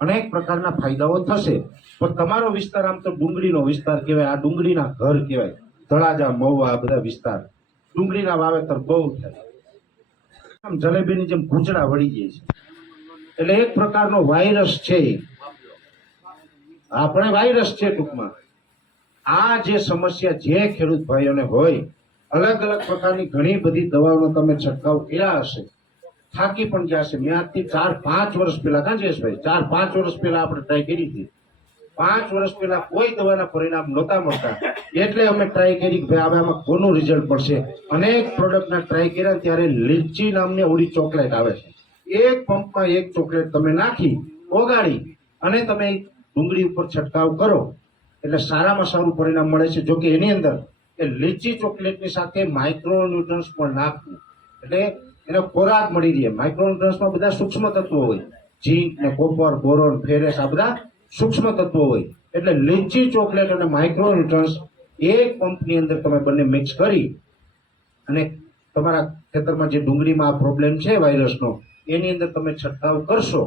અનેક પ્રકારના ફાયદાઓ થશે. પણ તમારો વિસ્તાર આમ તો ડુંગળીનો વિસ્તાર કહેવાય, આ ડુંગળીના ઘર કહેવાય. તળાજા, મહુવા, આ બધા વિસ્તાર ડુંગળીના વાવેતર બહુ થાય. આમ જલેબીની જેમ ભૂચડા વળી જાય છે. એટલે એક પ્રકારનો વાયરસ છે, આપણે વાયરસ છે ટૂંકમાં. આ જે સમસ્યા જે ખેડૂત ભાઈઓને હોય, અલગ અલગ પ્રકારની ઘણી બધી દવાઓનો તમે છંટકાવ કર્યા હશે, થાકી પણ ગયા છે. મેં આજથી 4-5 વર્ષ પહેલા, કાં જયેશભાઈ, 4-5 વર્ષ પહેલા આપણે ટ્રાય કરી હતી. 5 વર્ષ પહેલા કોઈ દવાના પરિણામ નહોતા મળતા, એટલે અમે ટ્રાય કરી કે ભાઈ આમાં કોનું રિઝલ્ટ પડશે. અનેક પ્રોડક્ટના ટ્રાય કર્યા, ત્યારે લીચી નામની ઓડી ચોકલેટ આવે છે. એક પંપમાં એક ચોકલેટ તમે નાખી ઓગાળી અને તમે ડુંગળી ઉપર છંટકાવ કરો એટલે સારામાં સારું પરિણામ મળે છે. જો કે એની અંદર એ લીચી ચોકલેટની સાથે માઇક્રોન્યુટ્રન્સ પણ નાખવું, એટલે એને ખોરાક મળી રહે. માઇક્રોન્યુટ્રન્સમાં બધા સૂક્ષ્મ તત્વો હોય, ઝીંક ને કોપર, બોરોન, ફેરસ, આ બધા સૂક્ષ્મ તત્વો હોય. એટલે લીચી ચોકલેટ અને માઇક્રોન્યુટ્રન્સ એક પંપની અંદર તમે બંને મિક્સ કરી અને તમારા ખેતરમાં જે ડુંગળીમાં આ પ્રોબ્લેમ છે વાયરસનો, એની અંદર તમે છંટકાવ કરશો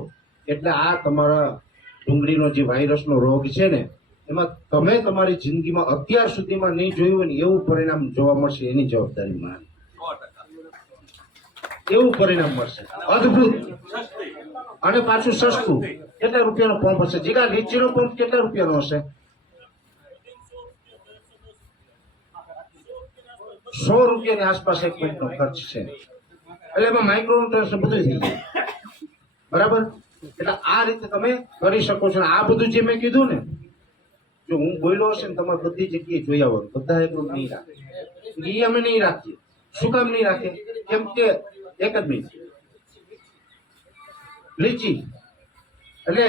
એટલે આ તમારા ડુંગળીનો જે વાયરસનો રોગ છે ને, એમાં તમે તમારી જિંદગીમાં અત્યાર સુધીમાં નહીં જોયું હોય ને એવું પરિણામ જોવા મળશે. એની જવાબદારી મારી, એવું પરિણામ મળશે અદ્ભુત. અને પાછું સસ્તું. કેટલા રૂપિયાનો પંપ હશે જીગા? લીચીનો પંપ કેટલા રૂપિયાનો હશે? 100 રૂપિયાની આસપાસ એક પંપનો ખર્ચ છે. એટલે એમાં માઇક્રોન્યુટ્રન્સ બધું થઈ જાય, બરાબર. એટલે આ રીતે તમે કરી શકો છો. આ બધું જે મેં કીધું ને, જો હું બોલ્યો હશે ને તમારે બધી જગ્યાએ જોઈ આવો, બધા એટલું નહીં રાખે. એ અમે નહીં રાખીએ. શું કામ નહીં રાખે? કેમ કે એક જ મિનિટ, લીચી એટલે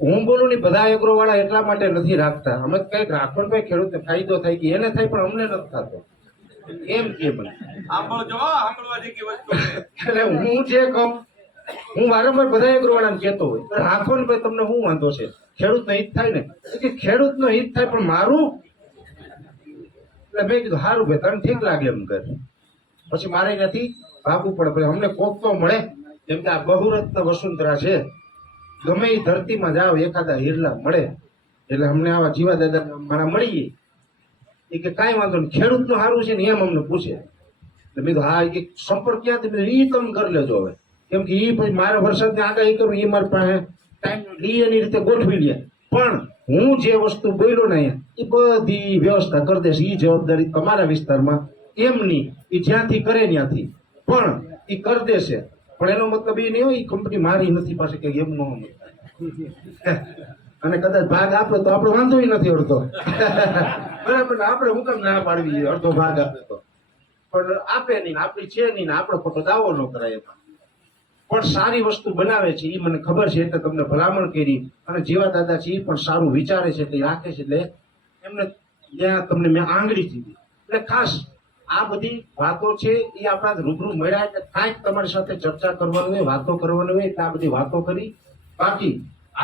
હું બોલું ને, બધા એગ્રો વાળા એટલા માટે નથી રાખતા. અમે કઈક રાખવાનું કઈ ખેડૂતને ફાયદો થાય કે એને થાય, પણ અમને નથી થતો એમ કે મને. એટલે હું જે કહું, હું વારંવાર બધા એગ્રો વાળાને કહેતો હોય, રાખો ને ભાઈ, તમને શું વાંધો છે? ખેડૂતનો હિત થાય ને, કે ખેડૂતનો હિત થાય, પણ મારું. એટલે મેં કીધું સારું ભાઈ, તને ઠીક લાગે એમ કર. પછી મારે ત્યાંથી ભાગવું પડે. પછી અમને કોક તો મળે, જેમ કે આ બહુરત્ન વસુંધરા છે, ગમે એ ધરતીમાં જાવ એખાદા હિરલા મળે. એટલે અમને આવા જીવા દાદા મારા મળીએ, એ કે કાંઈ વાંધો નહીં, ખેડૂતનું સારું છે ને એમ અમને પૂછે. એટલે મેં હા, એ સંપર્ક ક્યાંથી? એ તમે કરી લેજો હવે, કેમ કે એ પછી મારે વરસાદની આગાહી કરું, એ મારી પાસે ટાઈમ લઈ એની રીતે ગોઠવી લે. પણ હું જે વસ્તુ બોલ્યો ને એ બધી વ્યવસ્થા કરી દેશે. એ જવાબદારી તમારા વિસ્તારમાં એમની, એ જ્યાંથી કરે ત્યાંથી પણ એ કરી દેશે. પણ એનો મતલબ એ નહીં હોય એ કંપની મારી નથી પાસે કે એમ ન અને કદાચ ભાગ આપે તો આપણો વાંધો નથી અડધો. બરાબર, આપણે હું કેમ ના પાડવી? અડધો ભાગ આપે તો પણ આપે નહીં, આપણી છે નહીં, આપણે ખોટો દાવો ન કરાય. એમાં પણ સારી વસ્તુ બનાવે છે એ મને ખબર છે, એટલે તમને ભલામણ કરી. અને જેવા દાદા છે એ પણ સારું વિચારે છે, એટલે રાખે છે, એટલે એમને ત્યાં તમને મેં આંગળી દીધી. એટલે ખાસ આ બધી વાતો છે એ આપણા રૂબરૂ મળ્યા એટલે કાંઈક તમારી સાથે ચર્ચા કરવાની હોય, વાતો કરવાની હોય, એટલે આ બધી વાતો કરી. બાકી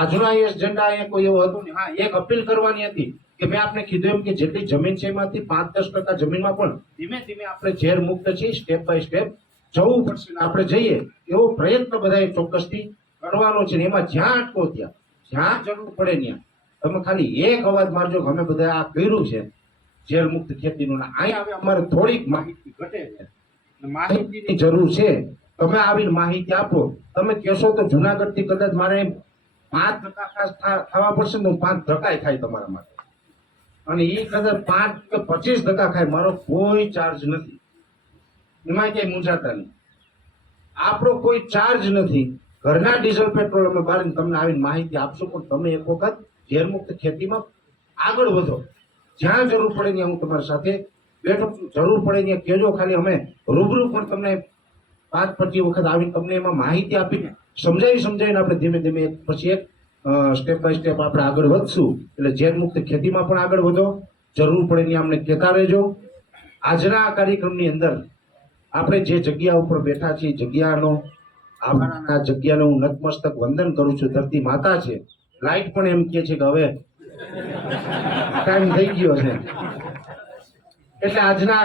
આજનો એજન્ડા એ કોઈ એવો હતો ને. હા, એક અપીલ કરવાની હતી કે મેં આપને કીધું એમ કે જેટલી જમીન છે એમાંથી 5-10% જમીનમાં પણ ધીમે ધીમે આપણે ઝેર મુક્ત છીએ, સ્ટેપ બાય સ્ટેપ જવું પડશે. આપણે જઈએ એવો પ્રયત્ન બધાએ ચોક્કસથી કરવાનો છે. એમાં જ્યાં અટકો ત્યાં, જ્યાં જરૂર પડે ત્યાં તમે ખાલી એક અવાજ મારજો કે અમે બધા આ કર્યું છે ઝેર મુક્ત ખેતીનું. અહીંયા હવે અમારે થોડીક માહિતી ઘટે છે, માહિતીની જરૂર છે. તમે આવીને માહિતી આપો. તમે કહેશો તો જુનાગઢ થી કદાચ મારે 5% ખાવા પડશે ને, 5% ખાય તમારા માટે. અને એ કદાચ 5 કે 25% ખાય, મારો કોઈ ચાર્જ નથી. એમાં ક્યાંય મૂંઝાતા નહીં. આપણો કોઈ ચાર્જ નથી. ઘરના ડીઝલ પેટ્રોલ અમે બારીને તમને આવીને માહિતી આપશું. પણ તમે એક વખત ઝેર મુક્ત ખેતીમાં આગળ વધો. જ્યાં જરૂર પડે ત્યાં હું તમારી સાથે બેઠો છું. જરૂર પડે ત્યાં કહેજો. ખાલી અમે રૂબરૂ પણ તમને 5-25 વખત આવીને તમને એમાં માહિતી આપીને સમજાવીને આપણે ધીમે ધીમે પછી એક સ્ટેપ બાય સ્ટેપ આપણે આગળ વધશું. એટલે ઝેર મુક્ત ખેતીમાં પણ આગળ વધો. જરૂર પડે ત્યાં અમને કહેતા રહેજો. આજના આ કાર્યક્રમની અંદર આપણે જે જગ્યા ઉપર બેઠા છીએ, જગ્યાનો આ જગ્યાને હું નતમસ્તક વંદન કરું છું. ધરતી માતા છે. લાઈટ પણ એમ કહે છે કે હવે ટાઈમ થઈ ગયો છે. એટલે આજના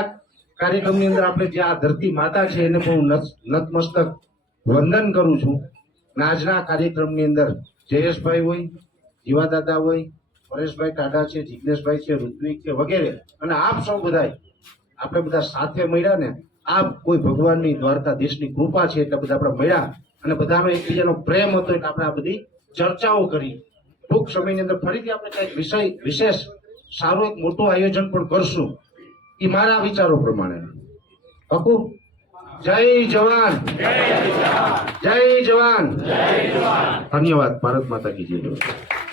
કાર્યક્રમની અંદર આપણે જે આ ધરતી માતા છે એને પણ હું નતમસ્તક વંદન કરું છું. અને આજના કાર્યક્રમની અંદર જયેશભાઈ હોય, જીવાદાદા હોય, પરેશભાઈ ટાઢા છે, જિજ્ઞેશભાઈ છે, ઋત્વિક છે વગેરે, અને આપ સૌ બધાય આપણે બધા સાથે મળ્યા ને, આ કોઈ ભગવાનની દ્વારકાધીશની કૃપા છે એટલે બધા આપણે મળ્યા અને બધાનો એકબીજાનો પ્રેમ હતો એટલે આપણે આ બધી ચર્ચાઓ કરી. ટૂંક સમયની અંદર ફરીથી આપણે કંઈક વિષય વિશેષ સારું એક મોટું આયોજન પણ કરશું, એ મારા વિચારો પ્રમાણે. પાકું? જય જવાન, જય જવાન. ધન્યવાદ. ભારત માતા કી જય.